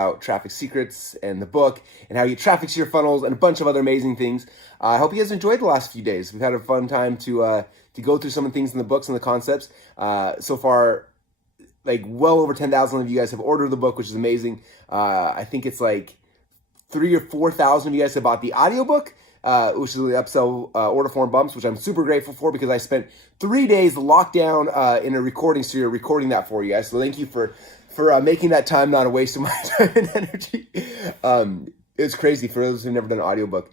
about traffic secrets and the book and how you get traffic to your funnels and a bunch of other amazing things. I hope you guys enjoyed the last few days. We've had a fun time to go through some of the things in the books and the concepts. So far, like well over 10,000 of you guys have ordered the book, which is amazing. I think it's like 3,000 or 4,000 of you guys have bought the audiobook, which is the upsell order form bumps, which I'm super grateful for because I spent 3 days locked down in a recording studio recording that for you guys. So thank you for making that time not a waste of my time and energy. It's crazy for those who've never done an audiobook.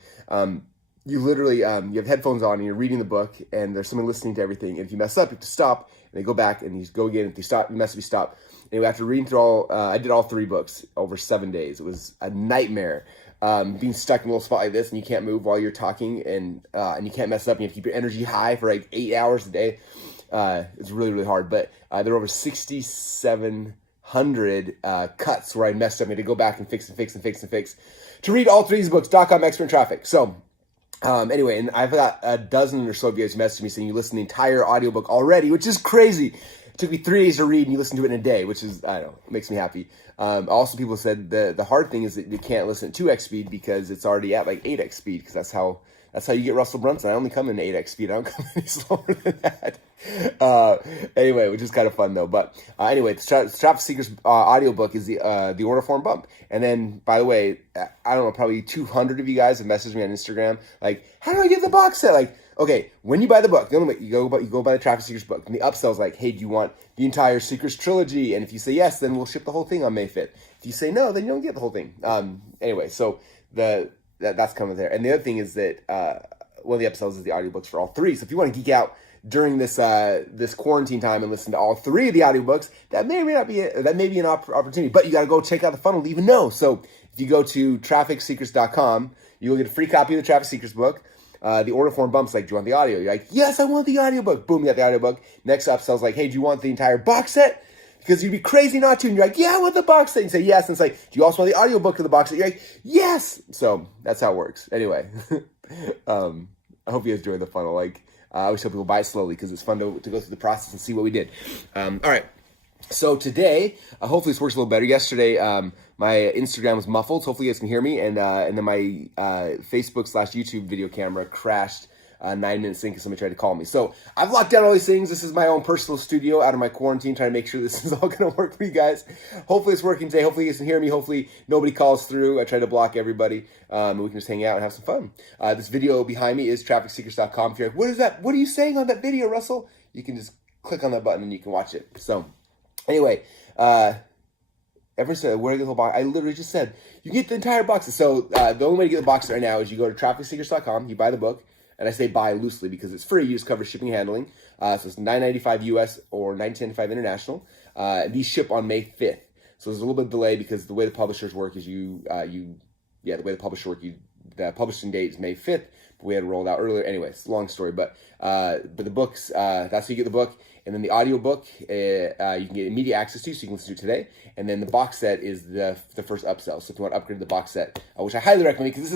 You literally, you have headphones on and you're reading the book and there's someone listening to everything. And if you mess up, you have to stop and they go back and you go again. If you stop, you mess up, you stop. Anyway, after reading through I did all 3 books over 7 days. It was a nightmare. Being stuck in a little spot like this and you can't move while you're talking and you can't mess up and you have to keep your energy high for like 8 hours a day. It's really, really hard. But there were over 6,700 cuts where I messed up. I had to go back and fix to read all 3 of these books, .com Expert in Traffic. So anyway, and I've got a dozen or so of you guys messaged me saying you listened to the entire audiobook already, which is crazy. It took me 3 days to read and you listened to it in a day, which is, I don't know, it makes me happy. Also, people said the hard thing is that you can't listen at 2x speed because it's already at like 8x speed because that's how you get Russell Brunson. I only come in 8x speed. I don't come any slower than that. Anyway, which is kind of fun though. But anyway, the Traffic Secrets audiobook is the order form bump. And then, by the way, I don't know, probably 200 of you guys have messaged me on Instagram like, how do I get the box set? Like, okay, when you buy the book, the only way you go buy the Traffic Secrets book, and the upsell is like, hey, do you want the entire Secrets trilogy? And if you say yes, then we'll ship the whole thing on May 5th. If you say no, then you don't get the whole thing. Anyway, so that's coming there. And the other thing is that one of the upsells is the audiobooks for all 3. So if you want to geek out during this quarantine time and listen to all 3 of the audiobooks, that may or may not be an opportunity. But you got to go check out the funnel to even know. So if you go to trafficsecrets.com, you will get a free copy of the Traffic Secrets book. The order form bumps like, do you want the audio? You're like, yes, I want the audiobook. Boom, you got the audiobook. Next upsell's like, hey, do you want the entire box set? Because you'd be crazy not to. And you're like, yeah, I want the box set. And you say yes. And it's like, do you also want the audiobook of the box set? You're like, yes. So that's how it works. Anyway, I hope you guys enjoy the funnel. Like, I always tell people buy it slowly because it's fun to go through the process and see what we did. All right. So today, hopefully this works a little better. Yesterday, my Instagram was muffled. So hopefully you guys can hear me. And then my Facebook/YouTube video camera crashed 9 minutes in because somebody tried to call me. So I've locked down all these things. This is my own personal studio out of my quarantine, trying to make sure this is all going to work for you guys. Hopefully it's working today. Hopefully you guys can hear me. Hopefully nobody calls through. I try to block everybody. And we can just hang out and have some fun. This video behind me is trafficsecrets.com. If you're like, what is that? What are you saying on that video, Russell? You can just click on that button and you can watch it. So anyway, everyone said, where do I get the whole box? I literally just said, you get the entire box. So the only way to get the box right now is you go to trafficsecrets.com, you buy the book, and I say buy loosely because it's free. You just cover shipping and handling. So it's $9.95 US or $19.95 international. These ship on May 5th. So there's a little bit of delay because the way the publishers work is the publishing date is May 5th, but we had it rolled out earlier. Anyway, it's a long story, but the books, that's how you get the book. And then the audio book, you can get immediate access to, so you can listen to it today. And then the box set is the first upsell. So if you want to upgrade the box set, which I highly recommend because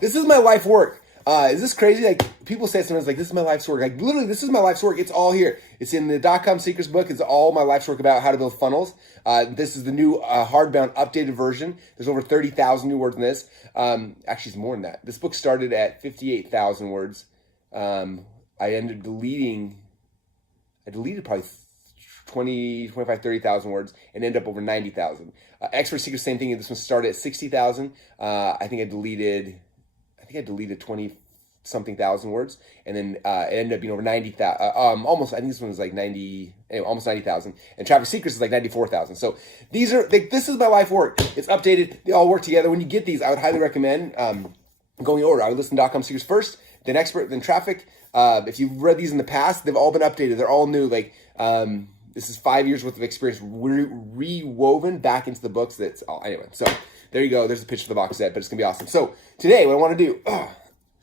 this is my life work. Is this crazy? Like, people say sometimes, like, this is my life's work. Like, literally, this is my life's work. It's all here. It's in the .com Secrets book. It's all my life's work about how to build funnels. This is the new hardbound updated version. There's over 30,000 new words in this. Actually, it's more than that. This book started at 58,000 words. I deleted probably 20, 25, 30,000 words and ended up over 90,000. Expert Secrets, same thing. This one started at 60,000. I think I deleted 20 something thousand words, and then it ended up being over 90,000. Almost, I think this one was like 90, anyway, almost 90,000. And Traffic Secrets is like 94,000. So these are, this is my life work. It's updated. They all work together. When you get these, I would highly recommend going in order. I would listen to .com Secrets first, then Expert, then Traffic. If you've read these in the past, they've all been updated. They're all new. Like, this is 5 years worth of experience rewoven back into the books. That's all. Anyway, so there you go. There's a pitch for the box set, but it's going to be awesome. So today, what I want to do,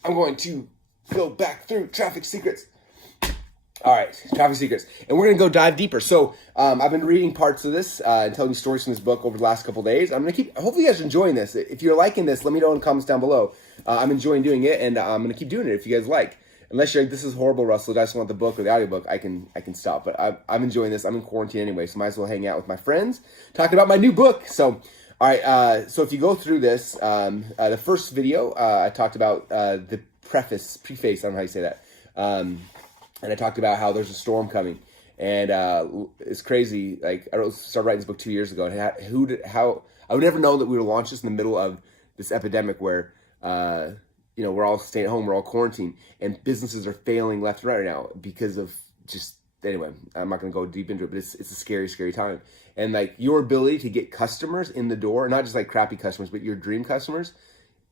I'm going to go back through Traffic Secrets. All right, Traffic Secrets. And we're going to go dive deeper. So I've been reading parts of this and telling you stories from this book over the last couple of days. I'm going to hopefully you guys are enjoying this. If you're liking this, let me know in the comments down below. I'm enjoying doing it, and I'm going to keep doing it if you guys like. Unless you're like, this is horrible, Russell, I just want the book or the audiobook, I can stop. But I'm enjoying this. I'm in quarantine anyway, so might as well hang out with my friends, talking about my new book. So, All right, so if you go through this, the first video, I talked about the preface, I don't know how you say that. And I talked about how there's a storm coming. And it's crazy. Like, I started writing this book 2 years ago. And I would never know that we would launch this in the middle of this epidemic where, we're all staying at home, we're all quarantined, and businesses are failing left and right now because of just, anyway, I'm not going to go deep into it, but it's a scary, scary time. And like your ability to get customers in the door, not just like crappy customers, but your dream customers,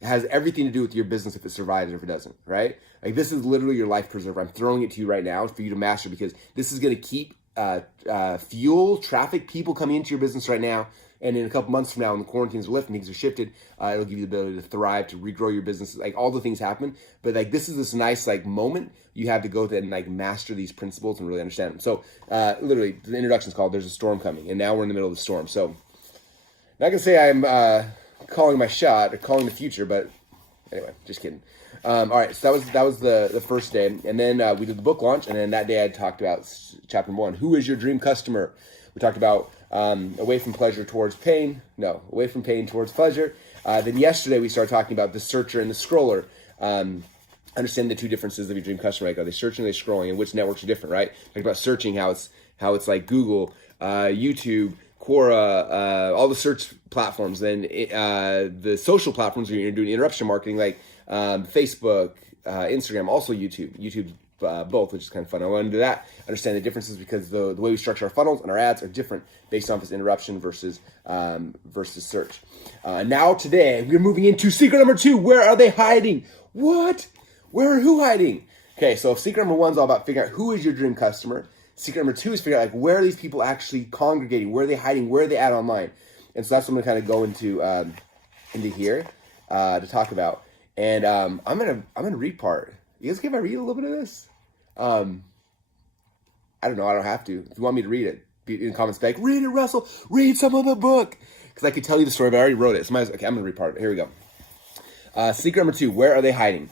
has everything to do with your business if it survives or if it doesn't, right? Like this is literally your life preserver. I'm throwing it to you right now for you to master because this is going to keep fuel, traffic, people coming into your business right now. And in a couple months from now, when the quarantines are lifted, things are shifted, it'll give you the ability to thrive, to regrow your business. Like all the things happen. But like this is this nice like moment you have to go through and like master these principles and really understand them. So literally, the introduction is called "There's a Storm Coming," and now we're in the middle of the storm. So not gonna say I'm calling my shot or calling the future, but anyway, just kidding. All right, so that was the first day, and then we did the book launch, and then that day I talked about chapter 1. Who is your dream customer? We talked about away from pleasure towards pain. No, away from pain towards pleasure. Then yesterday we started talking about the searcher and the scroller. Understand the two differences of your dream customer. Like, are they searching, are they scrolling, and which networks are different, right? Talking about searching, how it's like Google, YouTube, Quora, all the search platforms. Then the social platforms where you're doing interruption marketing, like Facebook, Instagram, also YouTube both, which is kind of fun. I want to do that, understand the differences because the way we structure our funnels and our ads are different based on this interruption versus search. Now today, we're moving into secret number 2. Where are they hiding? What? Where are who hiding? Okay, so secret number 1 is all about figuring out who is your dream customer. Secret number 2 is figuring out like where are these people actually congregating? Where are they hiding? Where are they at online? And so that's what I'm going to kind of go into here to talk about. And I'm gonna read part. You guys care if I read a little bit of this? I don't know. I don't have to. If you want me to read it, be in the comments back. Read it, Russell. Read some of the book because I could tell you the story, but I already wrote it. So okay, I'm gonna read part of it. Here we go. Secret number 2. Where are they hiding?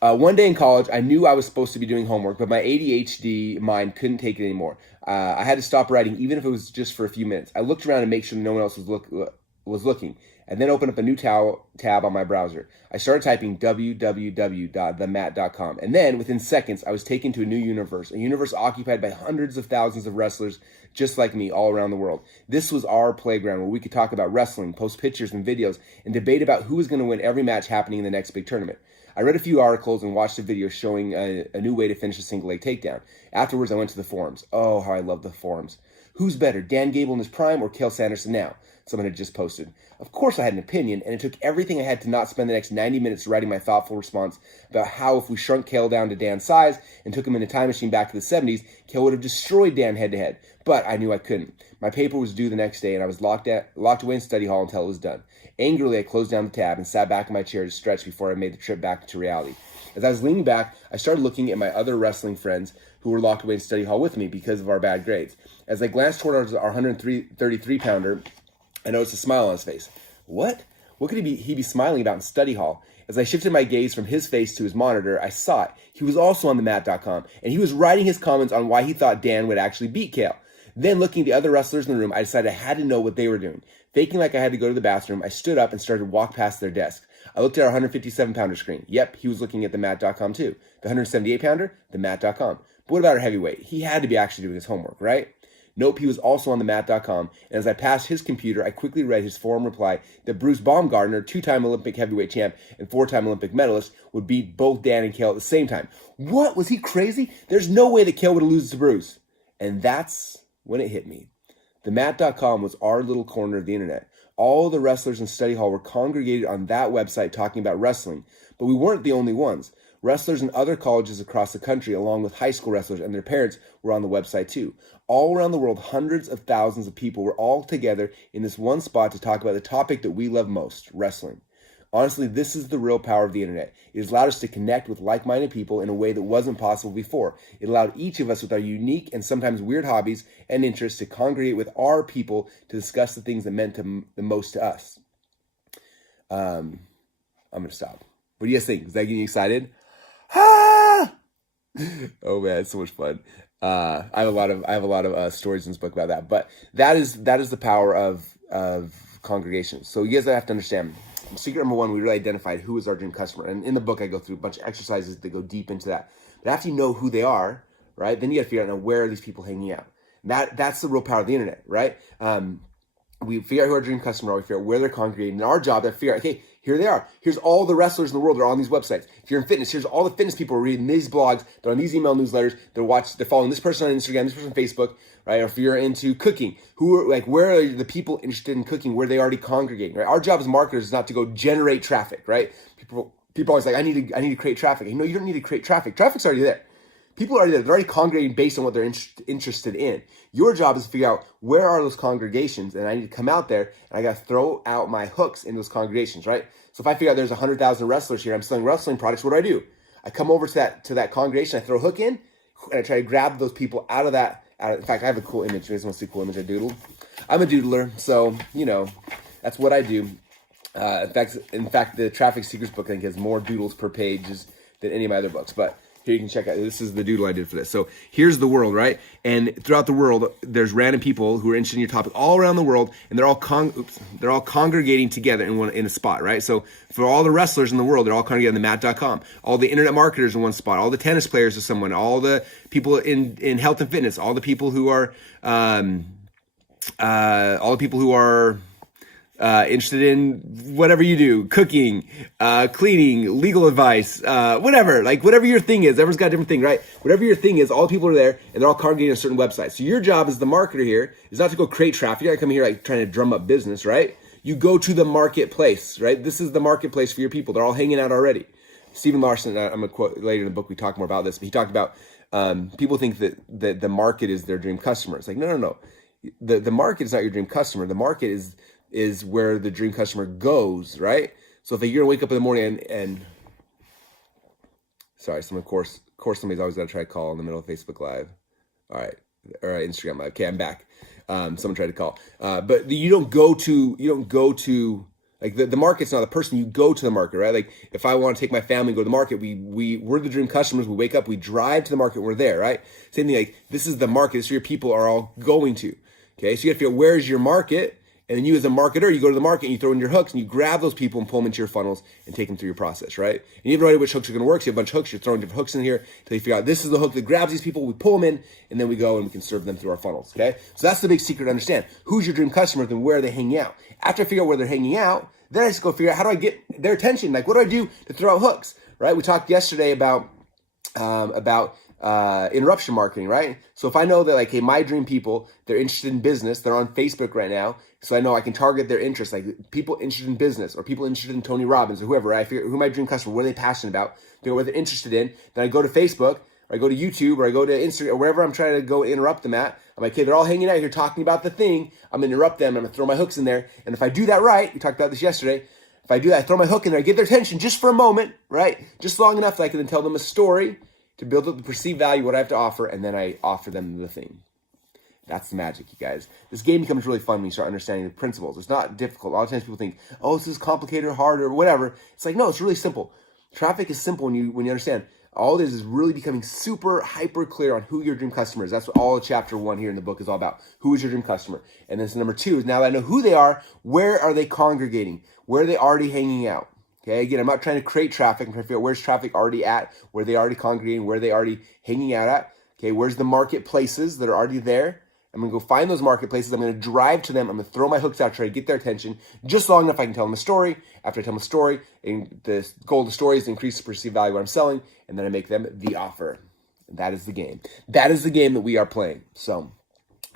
One day in college, I knew I was supposed to be doing homework, but my ADHD mind couldn't take it anymore. I had to stop writing, even if it was just for a few minutes. I looked around to make sure no one else was looking, and then opened up a new tab on my browser. I started typing www.themat.com, and then within seconds, I was taken to a new universe, a universe occupied by hundreds of thousands of wrestlers just like me all around the world. This was our playground where we could talk about wrestling, post pictures and videos, and debate about who was going to win every match happening in the next big tournament. I read a few articles and watched a video showing a new way to finish a single leg takedown. Afterwards, I went to the forums. Oh, how I love the forums. Who's better, Dan Gable in his prime or Cael Sanderson now? Someone had just posted. Of course I had an opinion, and it took everything I had to not spend the next 90 minutes writing my thoughtful response about how if we shrunk Cael down to Dan's size and took him in a time machine back to the 70s, Cael would have destroyed Dan head-to-head. But I knew I couldn't. My paper was due the next day, and I was locked away in study hall until it was done. Angrily, I closed down the tab and sat back in my chair to stretch before I made the trip back to reality. As I was leaning back, I started looking at my other wrestling friends who were locked away in study hall with me because of our bad grades. As I glanced toward our 133-pounder, I noticed a smile on his face. What? What could he be smiling about in study hall? As I shifted my gaze from his face to his monitor, I saw it. He was also on themat.com, and he was writing his comments on why he thought Dan would actually beat Cael. Then, looking at the other wrestlers in the room, I decided I had to know what they were doing. Faking like I had to go to the bathroom, I stood up and started to walk past their desk. I looked at our 157-pounder screen. Yep, he was looking at themat.com too. The 178-pounder, themat.com. But what about our heavyweight? He had to be actually doing his homework, right? Nope, he was also on themat.com, and as I passed his computer, I quickly read his forum reply that Bruce Baumgartner, 2-time Olympic heavyweight champ and 4-time Olympic medalist, would beat both Dan and Cael at the same time. What? Was he crazy? There's no way that Cael would lose to Bruce. And that's when it hit me. Themat.com was our little corner of the internet. All the wrestlers in study hall were congregated on that website talking about wrestling, but we weren't the only ones. Wrestlers in other colleges across the country, along with high school wrestlers and their parents, were on the website too. All around the world, hundreds of thousands of people were all together in this one spot to talk about the topic that we love most, wrestling. Honestly, this is the real power of the internet. It has allowed us to connect with like-minded people in a way that wasn't possible before. It allowed each of us with our unique and sometimes weird hobbies and interests to congregate with our people to discuss the things that meant the most to us. I'm going to stop. What do you guys think? Is that getting you excited? Ah! Oh man, it's so much fun. I have a lot of stories in this book about that. But that is the power of congregations. So you guys have to understand, secret number one, we really identified who is our dream customer. And in the book, I go through a bunch of exercises that go deep into that. But after you know who they are, right, then you got to figure out, now, where are these people hanging out? That's the real power of the internet, right? We figure out who our dream customer are, we figure out where they're congregating. And our job is to figure out, okay, here they are. Here's all the wrestlers in the world that are on these websites. If you're in fitness, here's all the fitness people who are reading these blogs, they're on these email newsletters, they're following this person on Instagram, this person on Facebook, right? Or if you're into cooking, where are the people interested in cooking, where they already congregating, right? Our job as marketers is not to go generate traffic, right? People always like, I need to create traffic. No, you don't need to create traffic. Traffic's already there. People are already there. They're already congregating based on what they're interested in. Your job is to figure out where are those congregations, and I need to come out there and I got to throw out my hooks in those congregations, right? So if I figure out there's 100,000 wrestlers here, I'm selling wrestling products, what do? I come over to that congregation, I throw a hook in, and I try to grab those people out of that. In fact, I have a cool image. You guys want to see a cool image I doodled? I'm a doodler, so, that's what I do. In fact, the Traffic Secrets book, I think, has more doodles per page than any of my other books, but here you can check out. This is the doodle I did for this. So here's the world, right? And throughout the world, there's random people who are interested in your topic all around the world, and they're all congregating together in a spot, right? So for all the wrestlers in the world, they're all congregating on the mat.com. All the internet marketers in one spot. All the tennis players is someone. All the people in health and fitness. All the people who are interested in whatever you do, cooking, cleaning, legal advice, whatever your thing is. Everyone's got a different thing, right? Whatever your thing is, all the people are there and they're all congregating on a certain website. So your job as the marketer here is not to go create traffic. You gotta come here like trying to drum up business, right? You go to the marketplace, right? This is the marketplace for your people. They're all hanging out already. Stephen Larson, I'm gonna quote later in the book, we talk more about this, but he talked about people think that the market is their dream customer. It's like, no. The market is not your dream customer. The market is where the dream customer goes, right? So if you're gonna wake up in the morning and sorry, of course somebody's always gotta try to call in the middle of Facebook Live. All right, or Instagram Live. Okay, I'm back. Someone tried to call, but you don't go to like the market's not the person. You go to the market, right? Like if I want to take my family and go to the market, we're the dream customers. We wake up, we drive to the market, we're there, right? Same thing. Like this is the market. This is where your people are all going to. Okay, so you got to figure out where is your market. And then you as a marketer, you go to the market and you throw in your hooks and you grab those people and pull them into your funnels and take them through your process, right? And you have no idea which hooks are going to work. So you have a bunch of hooks, you're throwing different hooks in here until you figure out this is the hook that grabs these people, we pull them in, and then we go and we can serve them through our funnels, okay? So that's the big secret to understand. Who's your dream customer, then where are they hanging out? After I figure out where they're hanging out, then I just go figure out how do I get their attention? Like what do I do to throw out hooks, right? We talked yesterday about interruption marketing, right? So if I know that like, hey, my dream people, they're interested in business, they're on Facebook right now, so I know I can target their interests, like people interested in business or people interested in Tony Robbins or whoever, right? I figure who my dream customer, what are they passionate about, figure out what they're interested in, then I go to Facebook or I go to YouTube or I go to Instagram or wherever I'm trying to go interrupt them at. I'm like, okay, they're all hanging out here talking about the thing, I'm gonna interrupt them, I'm gonna throw my hooks in there, and if I do that right, we talked about this yesterday, if I do that, I throw my hook in there, I get their attention just for a moment, right? Just long enough that I can then tell them a story to build up the perceived value, what I have to offer, and then I offer them the thing. That's the magic, you guys. This game becomes really fun when you start understanding the principles. It's not difficult. A lot of times people think, oh, this is complicated or hard or whatever. It's like, no, it's really simple. Traffic is simple when you understand. All this is really becoming super hyper clear on who your dream customer is. That's what all of chapter 1 here in the book is all about. Who is your dream customer? And then number 2 is now that I know who they are, where are they congregating? Where are they already hanging out? Okay, again, I'm not trying to create traffic. I'm trying to figure out where's traffic already at, where they already congregating, where they already hanging out at. Okay, where's the marketplaces that are already there? I'm going to go find those marketplaces. I'm going to drive to them. I'm going to throw my hooks out, try to get their attention just long enough I can tell them a story. After I tell them a story, and the goal of the story is to increase the perceived value of what I'm selling, and then I make them the offer. And that is the game. That is the game that we are playing. So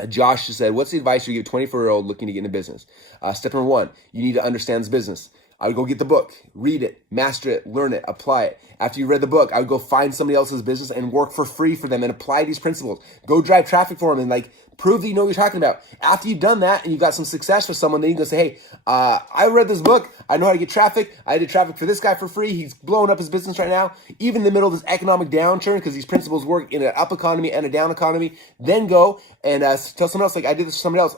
Josh just said, what's the advice you give a 24-year-old looking to get into business? Step number 1, you need to understand this business. I would go get the book, read it, master it, learn it, apply it. After you read the book, I would go find somebody else's business and work for free for them and apply these principles. Go drive traffic for them and like prove that you know what you're talking about. After you've done that and you've got some success with someone, then you can go say, hey, I read this book. I know how to get traffic. I did traffic for this guy for free. He's blowing up his business right now. Even in the middle of this economic downturn, because these principles work in an up economy and a down economy. Then go and tell someone else, like I did this for somebody else.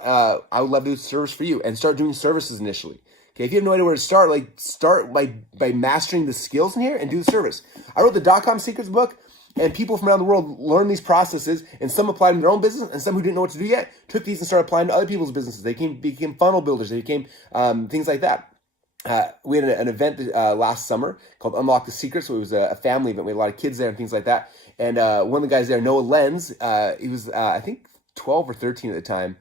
I would love to do service for you and start doing services initially. Okay, if you have no idea where to start, like start by mastering the skills in here and do the service. I wrote the .com Secrets book. And people from around the world learned these processes, and some applied in their own business, and some who didn't know what to do yet took these and started applying to other people's businesses. They became funnel builders. They became things like that. We had an event last summer called Unlock the Secret. So it was a family event. We had a lot of kids there and things like that. And one of the guys there, Noah Lenz, he was, I think, 12 or 13 at the time,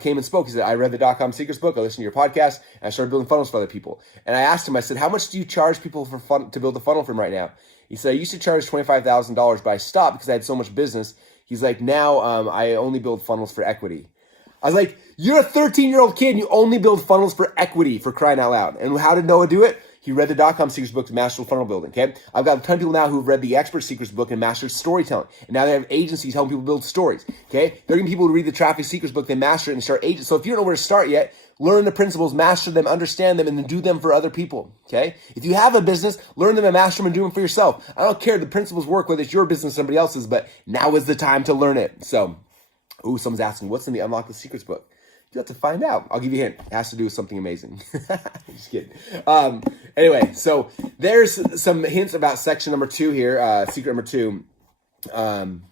came and spoke. He said, I read the .com Secrets book. I listened to your podcast, and I started building funnels for other people. And I asked him, I said, how much do you charge people to build a funnel from right now? He said, I used to charge $25,000, but I stopped because I had so much business. He's like, now I only build funnels for equity. I was like, you're a 13-year-old kid and you only build funnels for equity, for crying out loud. And how did Noah do it? He read the .com Secrets book to master funnel building, okay? I've got a ton of people now who've read the Expert Secrets book and mastered storytelling. And now they have agencies helping people build stories, okay? They're getting people to read the Traffic Secrets book, they master it and start agents. So if you don't know where to start yet, learn the principles, master them, understand them, and then do them for other people, okay? If you have a business, learn them and master them and do them for yourself. I don't care, the principles work whether it's your business or somebody else's, but now is the time to learn it. So, someone's asking, what's in the Unlock the Secrets book? You have to find out. I'll give you a hint. It has to do with something amazing. Just kidding. Anyway, so there's some hints about section number 2 here, secret number 2. Trying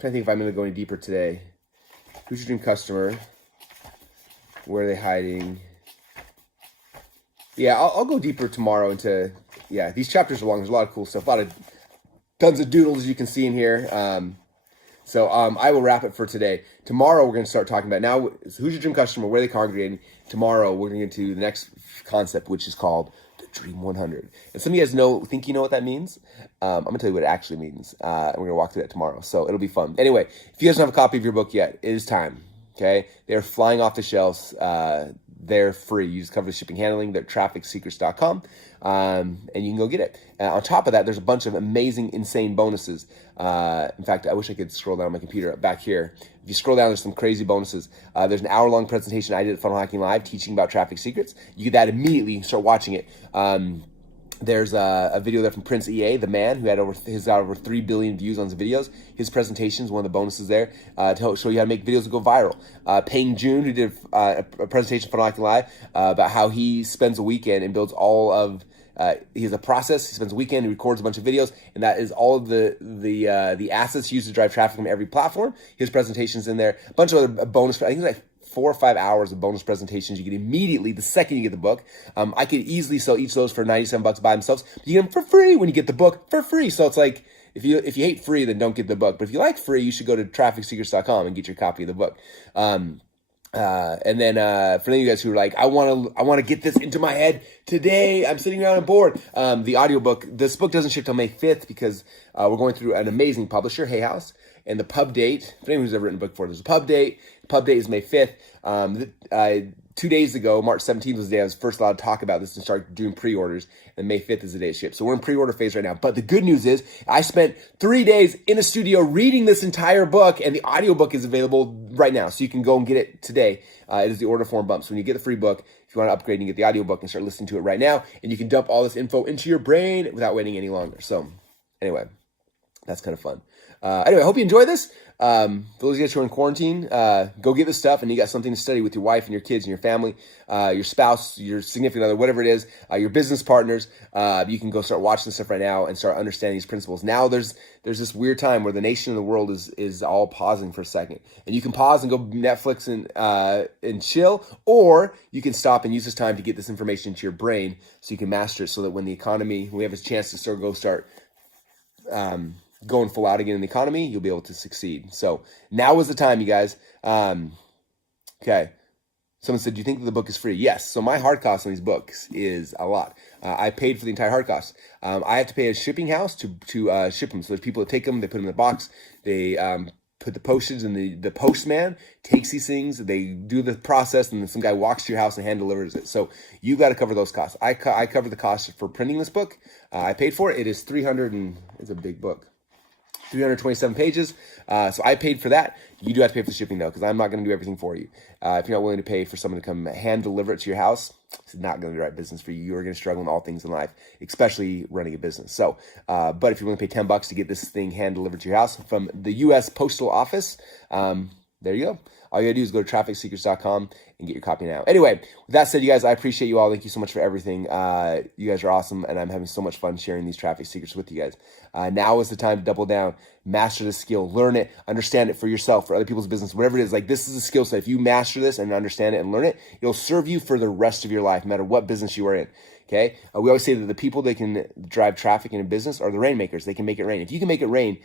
to think if I'm going to go any deeper today. Who's your dream customer? Where are they hiding? Yeah, I'll go deeper tomorrow into, these chapters are long. There's a lot of cool stuff. Tons of doodles as you can see in here. So I will wrap it for today. Tomorrow we're going to start talking about, now, who's your dream customer, where are they congregating? Tomorrow we're going to get to the next concept, which is called the Dream 100. And some of you guys think you know what that means. I'm going to tell you what it actually means. And we're going to walk through that tomorrow. So it'll be fun. Anyway, if you guys don't have a copy of your book yet, it is time. Okay? They're flying off the shelves. They're free. You just cover the shipping handling. They're at trafficsecrets.com. And you can go get it. On top of that, there's a bunch of amazing, insane bonuses. In fact, I wish I could scroll down on my computer back here. If you scroll down, there's some crazy bonuses. There's an hour-long presentation I did at Funnel Hacking Live teaching about traffic secrets. You get that immediately. You start watching it. There's a video there from Prince EA, the man who had over 3 billion views on his videos. His presentation is one of the bonuses there to help show you how to make videos that go viral. Payne June, who did a presentation for Funnel Hacking Live about how he spends a weekend and builds all of. He has a process. He spends a weekend. He records a bunch of videos, and that is all of the assets used to drive traffic from every platform. His presentation's in there. A bunch of other bonus. I think it's like 4 or 5 hours of bonus presentations you get immediately the second you get the book. I could easily sell each of those for $97 by themselves. But you get them for free when you get the book for free. So it's like, if you hate free, then don't get the book. But if you like free, you should go to trafficsecrets.com and get your copy of the book. And then for any of you guys who are like, I want to get this into my head today, I'm sitting around and bored. The audiobook, this book doesn't ship till May 5th because we're going through an amazing publisher, Hay House. And the pub date, for anyone who's ever written a book before, there's a pub date. The pub date is May 5th. 2 days ago, March 17th was the day I was first allowed to talk about this and start doing pre-orders. And May 5th is the day it ships. So we're in pre-order phase right now. But the good news is I spent 3 days in a studio reading this entire book, and the audiobook is available right now. So you can go and get it today. It is the order form bump. So when you get the free book, if you want to upgrade, you can get the audiobook and start listening to it right now. And you can dump all this info into your brain without waiting any longer. So anyway, that's kind of fun. Anyway, I hope you enjoy this. For those of you guys who are in quarantine, go get this stuff, and you got something to study with your wife and your kids and your family, your spouse, your significant other, whatever it is, your business partners. You can go start watching this stuff right now and start understanding these principles. Now there's this weird time where the nation and the world is all pausing for a second, and you can pause and go Netflix and chill, or you can stop and use this time to get this information into your brain so you can master it, so that when we have a chance to start going full out again in the economy, you'll be able to succeed. So now is the time, you guys. Okay. Someone said, do you think that the book is free? Yes. So my hard cost on these books is a lot. I paid for the entire hard cost. I have to pay a shipping house to ship them. So there's people that take them, they put them in the box, they put the postage, and the postman takes these things, they do the process, and then some guy walks to your house and hand delivers it. So you got to cover those costs. I cover the cost for printing this book. I paid for it. It is it's a big book. 327 pages. So I paid for that. You do have to pay for the shipping though, because I'm not going to do everything for you. If you're not willing to pay for someone to come hand deliver it to your house, it's not going to be the right business for you. You are going to struggle in all things in life, especially running a business. So, but if you're willing to pay $10 to get this thing hand delivered to your house from the U.S. Postal Office, there you go. all you gotta do is go to trafficsecrets.com and get your copy now. Anyway, with that said, you guys, I appreciate you all. Thank you so much for everything. You guys are awesome, and I'm having so much fun sharing these traffic secrets with you guys. Now is the time to double down, master the skill, learn it, understand it for yourself, for other people's business, whatever it is. Like, this is a skill set. If you master this and understand it and learn it, it'll serve you for the rest of your life, no matter what business you are in. Okay, we always say that the people that can drive traffic in a business are the rainmakers. They can make it rain. If you can make it rain,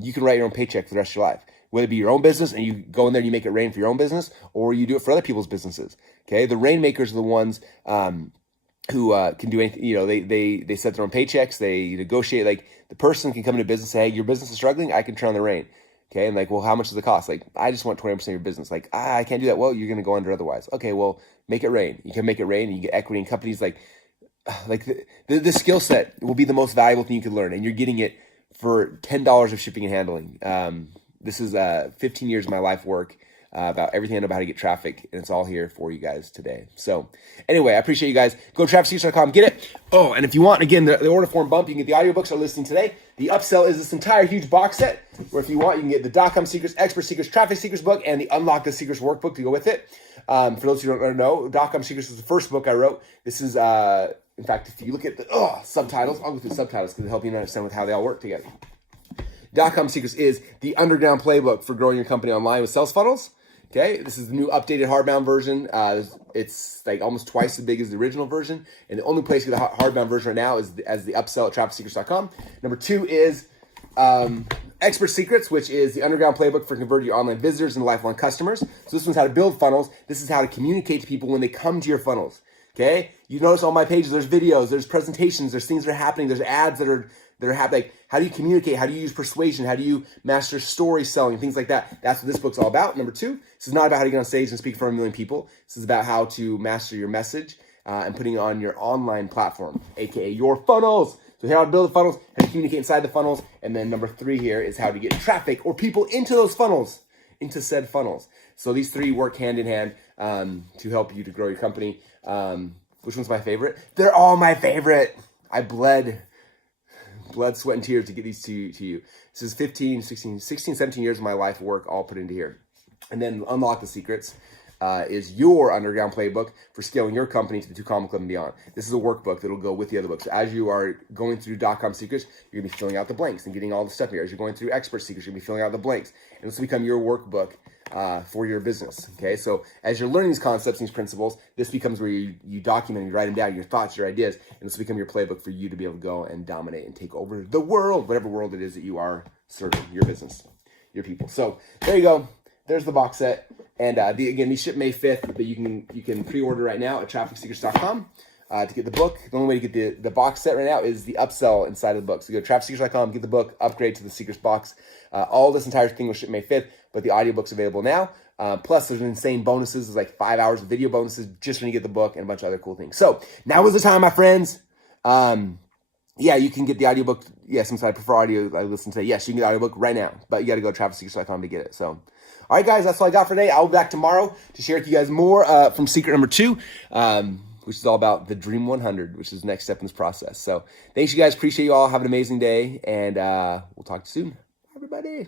you can write your own paycheck for the rest of your life. Whether it be your own business and you go in there and you make it rain for your own business, or you do it for other people's businesses. Okay, the rainmakers are the ones who can do anything. You know, they set their own paychecks. They negotiate. Like, the person can come into business and say, hey, your business is struggling. I can turn on the rain. Okay, and like, well, how much does it cost? Like, I just want 20% of your business. Like, I can't do that. Well, you're going to go under otherwise. Okay, well, make it rain. You can make it rain, and you get equity in companies. Like the skill set will be the most valuable thing you can learn, and you're getting it for $10 of shipping and handling. This is 15 years of my life work about everything I know about how to get traffic, and it's all here for you guys today. So anyway, I appreciate you guys. Go to trafficsecrets.com, get it. Oh, and if you want, again, the order form bump, you can get the audiobooks are listening today. The upsell is this entire huge box set, where if you want, you can get the .com Secrets, Expert Secrets, Traffic Secrets book, and the Unlock the Secrets workbook to go with it. For those who don't know, .com Secrets is the first book I wrote. This is, in fact, if you look at the subtitles, I'll go through the subtitles because it'll help you understand with how they all work together. .com Secrets is the underground playbook for growing your company online with sales funnels. Okay, this is the new updated hardbound version. It's like almost twice as big as the original version. And the only place you get the hardbound version right now is as the upsell at trafficsecrets.com. Number 2 is Expert Secrets, which is the underground playbook for converting your online visitors into lifelong customers. So this one's how to build funnels. This is how to communicate to people when they come to your funnels. Okay, you notice on my pages, there's videos, there's presentations, there's things that are happening, there's ads that are happening. Like, how do you communicate? How do you use persuasion? How do you master story selling? Things like that. That's what this book's all about. Number 2, this is not about how to get on stage and speak in front of 1 million people. This is about how to master your message and putting it on your online platform, aka your funnels. So how to build the funnels, how to communicate inside the funnels, and then number 3 here is how to get traffic or people into those funnels, into said funnels. So these 3 work hand in hand to help you to grow your company. Which one's my favorite? They're all my favorite. I bled, sweat, and tears to get these to you. This is 15, 16, 17 years of my life work all put into here. And then Unlock the Secrets is your underground playbook for scaling your company to the 2 Club and beyond. This is a workbook that'll go with the other books. So as you are going through .com Secrets, you're going to be filling out the blanks and getting all the stuff here. As you're going through Expert Secrets, you're going to be filling out the blanks. And this will become your workbook for your business. Okay, so as you're learning these concepts, these principles, this becomes where you document and you write them down, your thoughts, your ideas, and this will become your playbook for you to be able to go and dominate and take over the world, whatever world it is that you are serving, your business, your people. So there you go. There's the box set. And again, these ship May 5th, but you can pre-order right now at trafficsecrets.com to get the book. The only way to get the box set right now is the upsell inside of the book. So go to trafficsecrets.com, get the book, upgrade to the Secrets box. All this entire thing will ship May 5th, but the audiobook's available now. Plus, there's insane bonuses. There's like 5 hours of video bonuses just when you get the book and a bunch of other cool things. So now is the time, my friends. Yeah, you can get the audiobook. Yeah, since I prefer audio, I listen to it. Yes, you can get the audiobook right now, but you got to go to trafficsecrets.com to get it. So, all right, guys, that's all I got for today. I'll be back tomorrow to share with you guys more from secret number 2, which is all about the Dream 100, which is the next step in this process. So, thanks, you guys. Appreciate you all. Have an amazing day, and we'll talk to you soon. Bye, everybody.